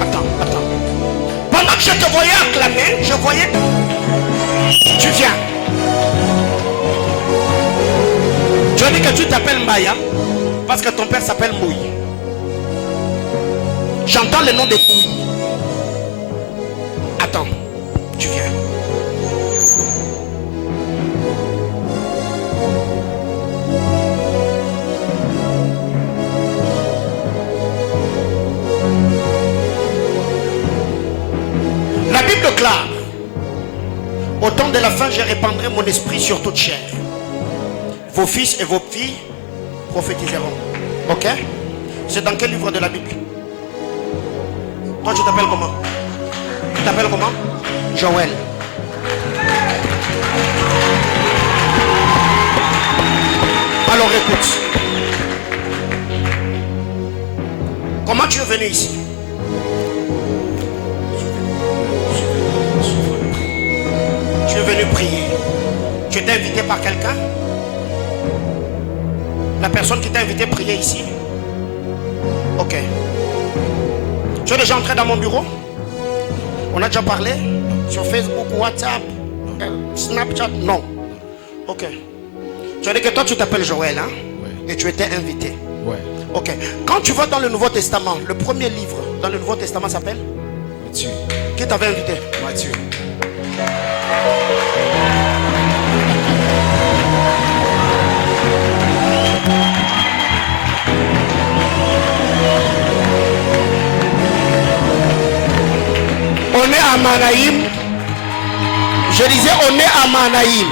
attends. Pendant que je te voyais acclamer, je voyais... Tu viens. Tu as dit que tu t'appelles Maya parce que ton père s'appelle Mouy. J'entends le nom de Mouy. Attends, tu viens. La Bible déclare: au temps de la fin, je répandrai mon esprit sur toute chair. Vos fils et vos filles prophétiseront. Ok? C'est dans quel livre de la Bible? Toi, tu t'appelles comment? Tu t'appelles comment? Joël. Alors écoute. Comment tu es venu ici? Tu es venu prier. Tu étais invité par quelqu'un? La personne qui t'a invité à prier ici? Ok. Tu es déjà entré dans mon bureau? On a déjà parlé? Sur Facebook, WhatsApp, Snapchat? Non. Ok. Tu as dit que toi tu t'appelles Joël, hein? Oui. Et tu étais invité. Oui. Ok. Quand tu vas dans le Nouveau Testament, le premier livre dans le Nouveau Testament s'appelle? Matthieu. Qui t'avait invité? Matthieu. On est à Manaïm. Je disais on est à Manaïm.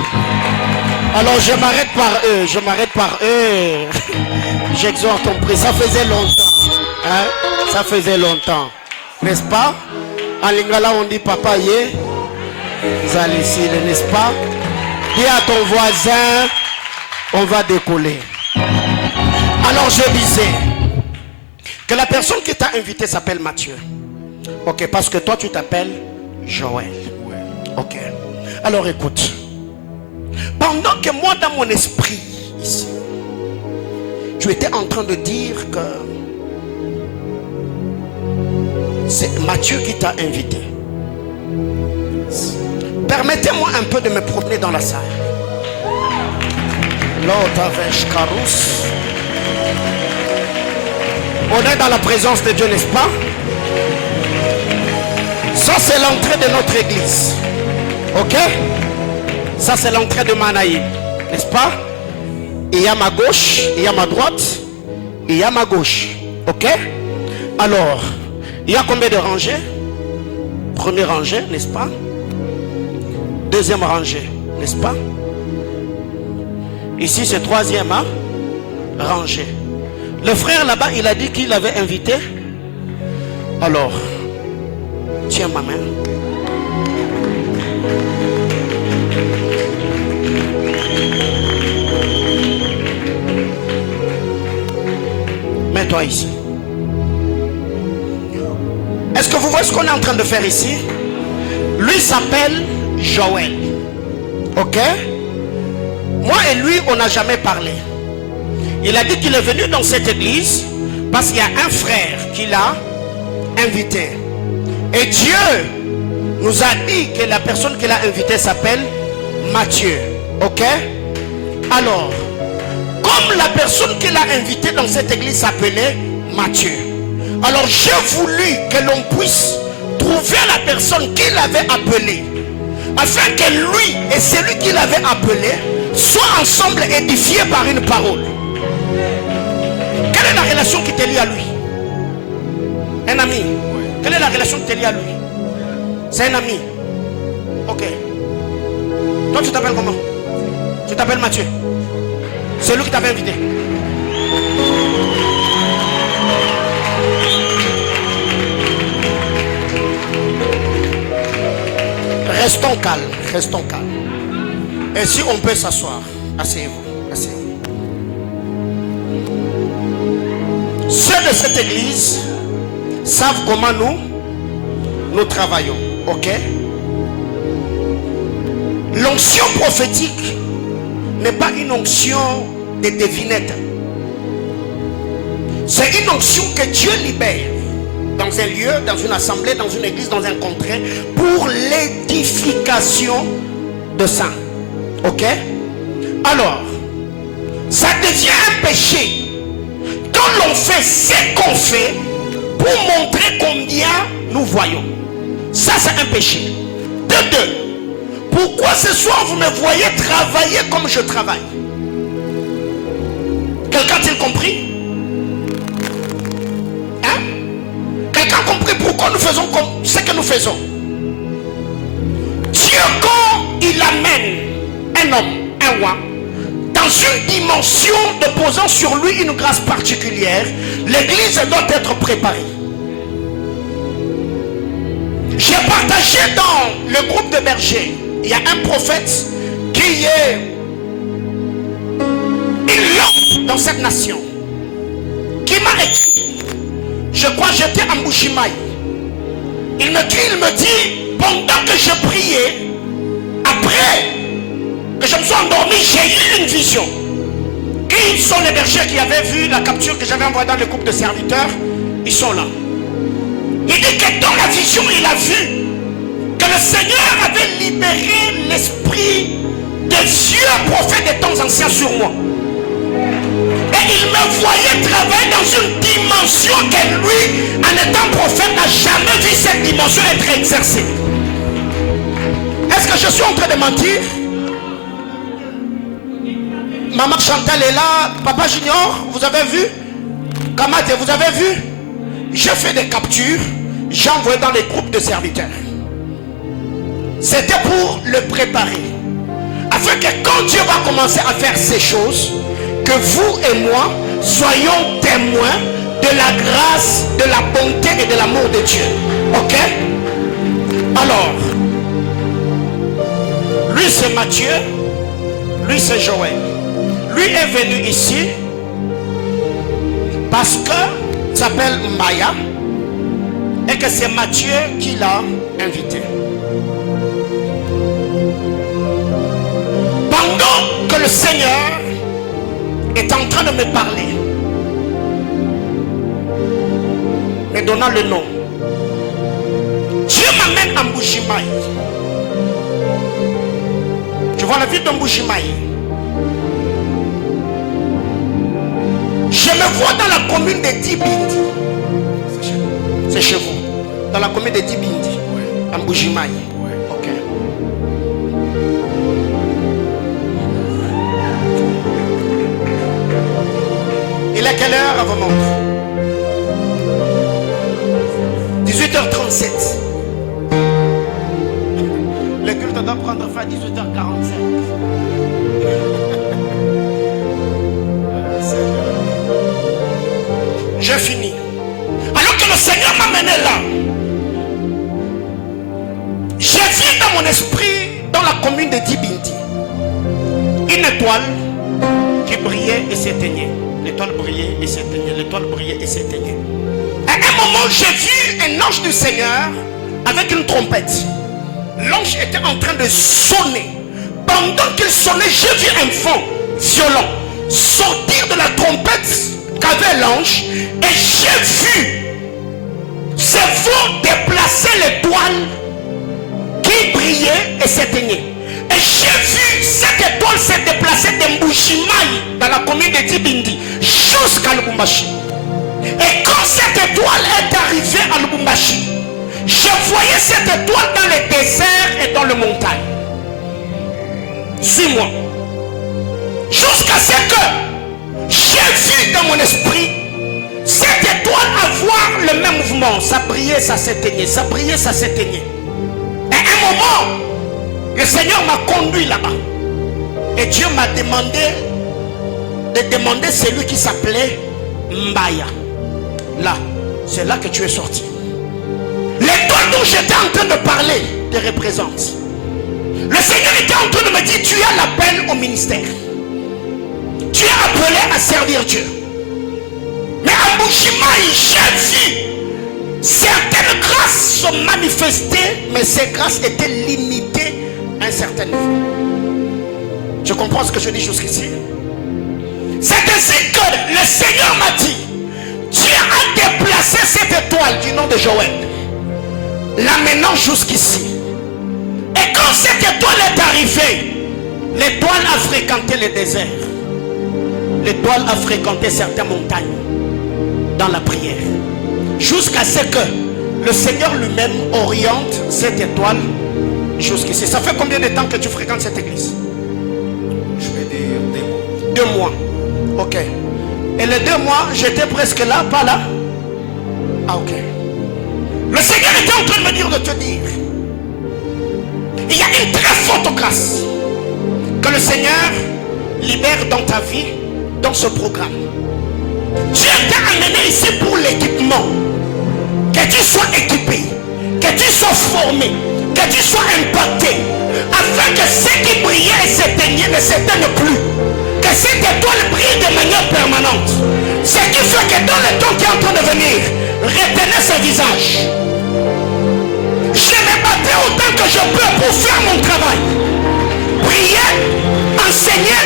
Alors je m'arrête par eux. J'exhorte ton prix. Ça faisait longtemps. Hein? Ça faisait longtemps. N'est-ce pas? En lingala on dit papa yé. Zalicile, n'est-ce pas? Dis à ton voisin, on va décoller. Alors je disais que la personne qui t'a invité s'appelle Matthieu. Ok, parce que toi tu t'appelles Joël. Ok. Alors écoute. Pendant que moi dans mon esprit ici, tu étais en train de dire que c'est Matthieu qui t'a invité. Permettez-moi un peu de me promener dans la salle. On est dans la présence de Dieu, n'est-ce pas? Ça c'est l'entrée de notre église. Ok? Ça c'est l'entrée de Manaïm. N'est-ce pas? Il y a ma gauche, il y a ma droite, il y a ma gauche. Ok? Alors, il y a combien de rangées? Première rangée, n'est-ce pas? Deuxième rangée, n'est-ce pas? Ici c'est troisième, hein? Rangée. Le frère là-bas, il a dit qu'il avait invité. Alors, tiens ma main. Mets-toi ici. Est-ce que vous voyez ce qu'on est en train de faire ici? Lui s'appelle Joël. Ok? Moi et lui, on n'a jamais parlé. Il a dit qu'il est venu dans cette église parce qu'il y a un frère qui l'a invité. Et Dieu nous a dit que la personne qu'il a invité s'appelle Matthieu. Ok? Alors, comme la personne qu'il a invité dans cette église s'appelait Matthieu, alors j'ai voulu que l'on puisse trouver la personne qu'il avait appelée, afin que lui et celui qu'il avait appelé soient ensemble édifiés par une parole. Quelle est la relation qui te lie à lui? Un ami. Quelle est la relation qui te lie à lui? C'est un ami. Ok. Toi tu t'appelles comment? Tu t'appelles Matthieu. C'est lui qui t'avait invité. Restons calmes, restons calmes. Et si on peut s'asseoir, asseyez-vous, asseyez-vous. Ceux de cette église savent comment nous travaillons, ok? L'onction prophétique n'est pas une onction de devinette. C'est une onction que Dieu libère dans un lieu, dans une assemblée, dans une église, dans un contrée, pour l'édification de saints. Ok? Alors, ça devient un péché quand l'on fait ce qu'on fait pour montrer combien nous voyons. Ça, c'est un péché. De deux, pourquoi ce soir vous me voyez travailler comme je travaille? Quelqu'un a-t-il compris? Hein? Quelqu'un a compris pourquoi nous faisons comme ce que nous faisons? Dieu, quand il amène un homme, un roi, dans une dimension de posant sur lui une grâce particulière, l'église doit être préparée. J'ai partagé dans le groupe de bergers, il y a un prophète qui est une lampe dans cette nation, qui m'a écrit, je crois que j'étais à Mbujimayi. Il me dit, pendant que je priais, après que je me suis endormi, j'ai eu une vision. Qui sont les bergers qui avaient vu la capture que j'avais envoyée dans le groupe de serviteurs? Ils sont là. Il dit que dans la vision, il a vu que le Seigneur avait libéré l'esprit des vieux prophètes des temps anciens sur moi. Et il me voyait travailler dans une dimension que lui, en étant prophète, n'a jamais vu cette dimension être exercée. Est-ce que je suis en train de mentir? Maman Chantal est là, Papa Junior, vous avez vu? Kamate, vous avez vu? J'ai fait des captures, j'ai envoyé dans les groupes de serviteurs. C'était pour le préparer. Afin que quand Dieu va commencer à faire ces choses, que vous et moi soyons témoins de la grâce, de la bonté et de l'amour de Dieu. Ok? Alors, lui c'est Matthieu, lui c'est Joël. Lui est venu ici parce que s'appelle Maya et que c'est Matthieu qui l'a invité. Pendant que le Seigneur est en train de me parler, me donnant le nom, Dieu m'amène à Mbujimayi. Tu vois la ville de Mbujimayi. Je me vois dans la commune de Dibindi. C'est chez vous. Dans la commune de Dibindi. À Mbujimayi. Ok. Il est quelle heure à vos montres? 18h37. Le culte doit prendre fin à 18h45. J'ai fini. Alors que le Seigneur m'a mené là, j'ai vu dans mon esprit, dans la commune de Dibindi, une étoile qui brillait et s'éteignait. L'étoile brillait et s'éteignait. L'étoile brillait et s'éteignait. À un moment, j'ai vu un ange du Seigneur avec une trompette. L'ange était en train de sonner. Pendant qu'il sonnait, j'ai vu un vent violent sortir de la trompette qu'avait l'ange, et j'ai vu ce vent déplacer l'étoile qui brillait et s'éteignait. Et j'ai vu cette étoile se déplacer de Mbujimayi dans la commune de Dibindi jusqu'à Lubumbashi. Et quand cette étoile est arrivée à Lubumbashi, je voyais cette étoile dans les déserts et dans les montagnes. Suis-moi. Jusqu'à ce que j'ai vu dans mon esprit cette étoile avoir le même mouvement. Ça brillait, ça s'éteignait. Ça brillait, ça s'éteignait. Et à un moment, le Seigneur m'a conduit là-bas. Et Dieu m'a demandé de demander celui qui s'appelait Mbaya. Là, c'est là que tu es sorti. L'étoile dont j'étais en train de parler te représente. Le Seigneur était en train de me dire, tu as l'appel au ministère. Tu es appelé à servir Dieu. Mais à Mbujimayi, j'ai vu certaines grâces se manifester, mais ces grâces étaient limitées à un certain niveau. Je comprends ce que je dis jusqu'ici. C'est ainsi que le Seigneur m'a dit, Dieu a déplacé cette étoile du nom de Joël, l'amenant jusqu'ici. Et quand cette étoile est arrivée, l'étoile a fréquenté le désert. L'étoile a fréquenté certaines montagnes dans la prière. Jusqu'à ce que le Seigneur lui-même oriente cette étoile jusqu'ici. Ça fait combien de temps que tu fréquentes cette église? Je vais dire 2 mois. Ok. Et les 2 mois, j'étais presque là, pas là. Ah ok. Le Seigneur était en train de me dire, de te dire, il y a une très forte grâce que le Seigneur libère dans ta vie, dans ce programme. Dieu t'a amené ici pour l'équipement. Que tu sois équipé, que tu sois formé, que tu sois impacté, afin que ce qui brillait et s'éteignait ne s'éteigne plus. Que cette étoile brille de manière permanente. Ce qui fait que dans le temps qui est en train de venir, retenez ce visage. Je me battrai autant que je peux pour faire mon travail. Prier, enseigner,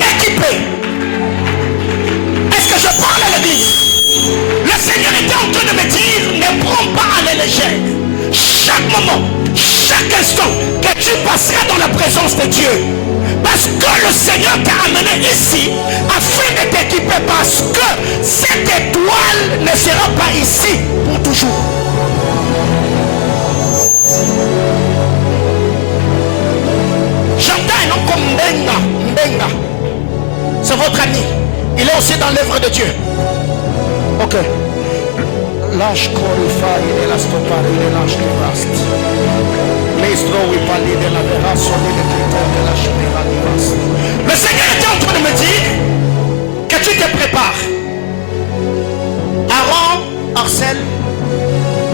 équiper. Est-ce que je parle à l'église? Le Seigneur était en train de me dire, ne prends pas à la légère. Chaque moment, chaque instant que tu passeras dans la présence de Dieu. Parce que le Seigneur t'a amené ici afin de t'équiper. Parce que cette étoile ne sera pas ici pour toujours. J'entends un nom comme Mbenga. C'est votre ami. Il est aussi dans l'œuvre de Dieu. Ok. Lâche corify et la stoppare et lâche qui reste. Maestro oui parler de la vera sonner les critères de la chimère du reste. Le Seigneur était en train de me dire que tu te prépares. Aaron, Arcel,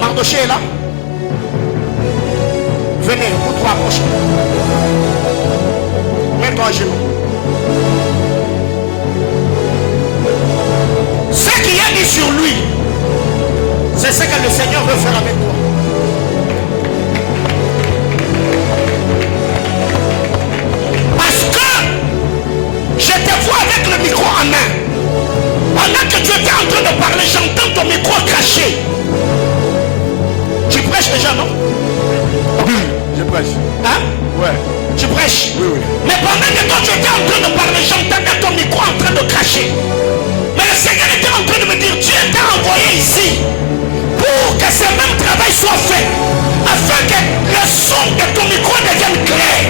Mardoché est là. Venez, vous trois approchez. Mets-toi à genoux. Ce qu'il y a dit sur lui, c'est ce que le Seigneur veut faire avec toi. Parce que je te vois avec le micro en main. Pendant que tu étais en train de parler, j'entends ton micro craché. Tu prêches déjà, non? oui, je prêche. Hein? Ouais. Tu prêches? Oui, oui. Mais pendant que toi tu étais en train de parler, j'entendais ton micro en train de cracher. Mais le Seigneur était en train de me dire, Dieu t'a envoyé ici pour que ce même travail soit fait, afin que le son de ton micro devienne clair.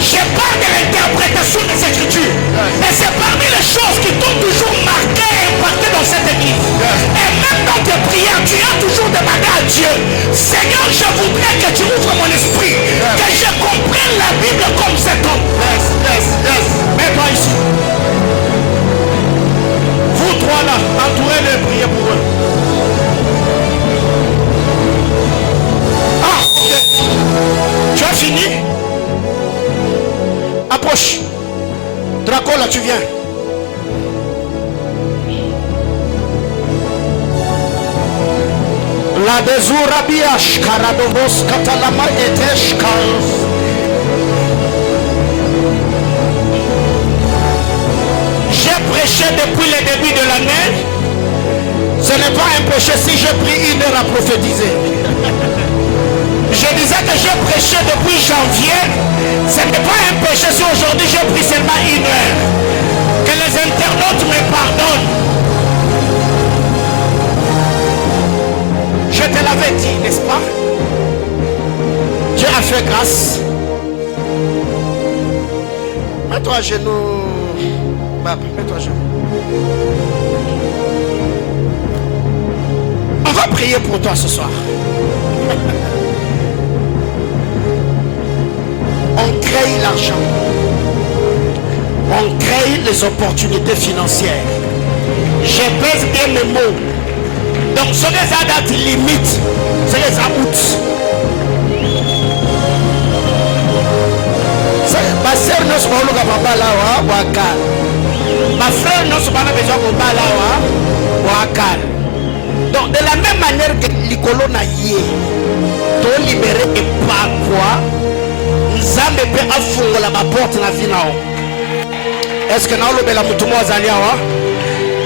Je parle de l'interprétation des Écritures. Et c'est parmi les choses qui t'ont toujours marqué et impacté dans cette église. Et même dans tes prières, tu as toujours demandé à Dieu, Seigneur, je voudrais que tu ouvres mon esprit, que je comprenne la Bible comme cet homme. Mets-toi ici. Vous trois là, entourez-les, priez pour eux. Ah, ok. Tu as fini? Approche. Draco, là, tu viens. La Bezurabiash, Karadovos, Katalama et Eshkals. J'ai prêché depuis le début de l'année. Ce n'est pas un péché si j'ai pris 1 heure à prophétiser. Je disais que j'ai prêché depuis janvier. Ce n'est pas un péché si aujourd'hui j'ai pris seulement 1 heure. Que les internautes me pardonnent. Je te l'avais dit, n'est-ce pas? Dieu a fait grâce. Mets-toi à genoux. Mets-toi à genoux. On va prier pour toi ce soir. On crée l'argent. On crée les opportunités financières. Je pèse bien mes mots. Donc ce les a date limite, c'est les août. Ma soeur ne se parle pas là, ma frère ne se parle pas là, donc de la même manière que l'icolo na yé, to libéré et pas quoi, Nzambe peut affoncer la porte na vie nao. Est-ce que nous le bela mutumo azali awa?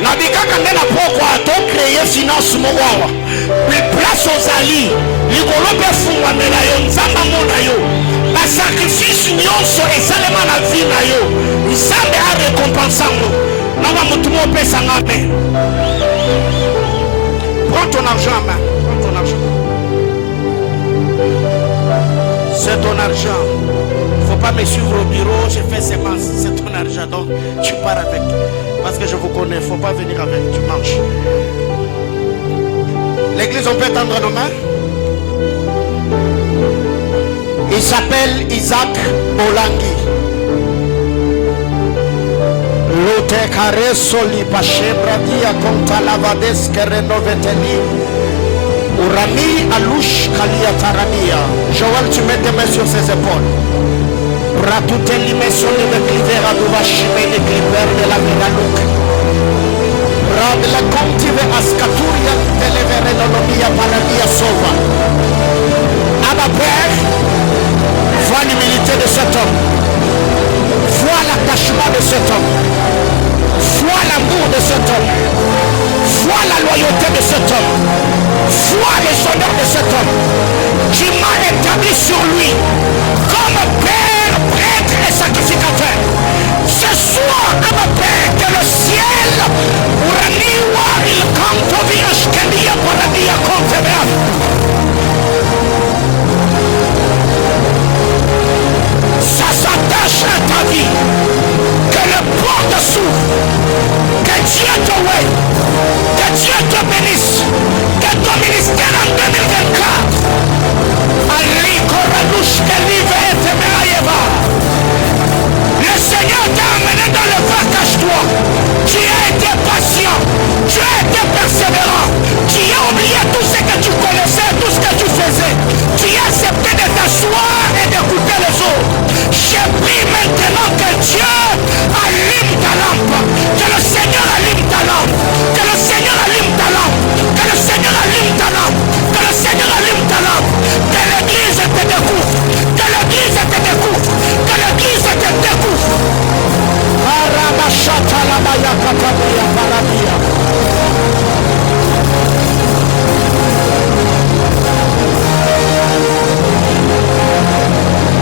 Nabikaka nde na pokwa to créer finance mowawa. Place aux alliés. Likolo pe fungwamela yo nzamba mona yo. Ba sacrifice nyonso esalema na vie na yo. Nzambe a récompensango. Nanga mutu mo pesa ngabe. Prends ton argent, main. Prends ton argent. C'est ton argent. Faut pas me suivre au bureau, j'ai fait séquence. C'est ton argent, donc tu pars avec. Parce que je vous connais, faut pas venir avec, tu manges. L'église, on peut tendre nos mains. Il s'appelle Isaac Bolangi. Lote karesoli pashebradia konta lavades kerenoveteli. Urami alush kalia tarania. Joël, tu mets tes mains sur ses épaules. Ratuteli mesoni de clivera duvashime de cliver de la miraluk. Rad la contive ascaturia televere nonomia paramia sova. Abba Père, vois l'humilité de cet homme. Vois l'attachement de cet homme. Vois l'amour de cet homme. Vois la loyauté de cet homme. Vois les honneurs de cet homme. Tu m'as établi sur lui comme Père, prêtre et sacrificateur. Ce soir, à ma Père, que le ciel, il canto via scalia para via conferea. Ça s'attache à ta vie. Que le porte s'ouvre. Que Dieu te voie. Que Dieu te bénisse. Que ton ministère en 2024. Le Seigneur t'a amené dans le vent, cache-toi. Tu as été patient. Tu as été persévérant. Tu as oublié tout ce que tu connaissais, tout ce que tu faisais. Tu as accepté de t'asseoir et d'écouter les autres. J'ai pris maintenant que Dieu allume ta lampe. Que le Seigneur allume ta lampe. Que le Seigneur allume ta lampe. Que le Seigneur allume ta lampe. Que le Seigneur allume ta lampe. Que l'église te découvre. Que l'église te découvre. Que l'église te découvre. Arabashata la maya katabia paradia.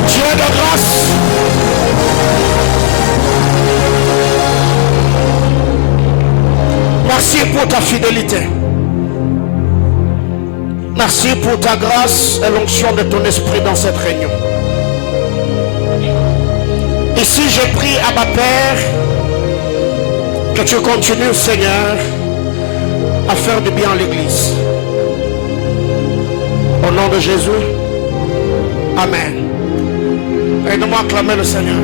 Dieu de grâce. Merci pour ta fidélité. Merci pour ta grâce et l'onction de ton esprit dans cette réunion. Ici, je prie à ma Père que tu continues, Seigneur, à faire du bien à l'Église. Au nom de Jésus, Amen. Aide-moi à acclamer le Seigneur.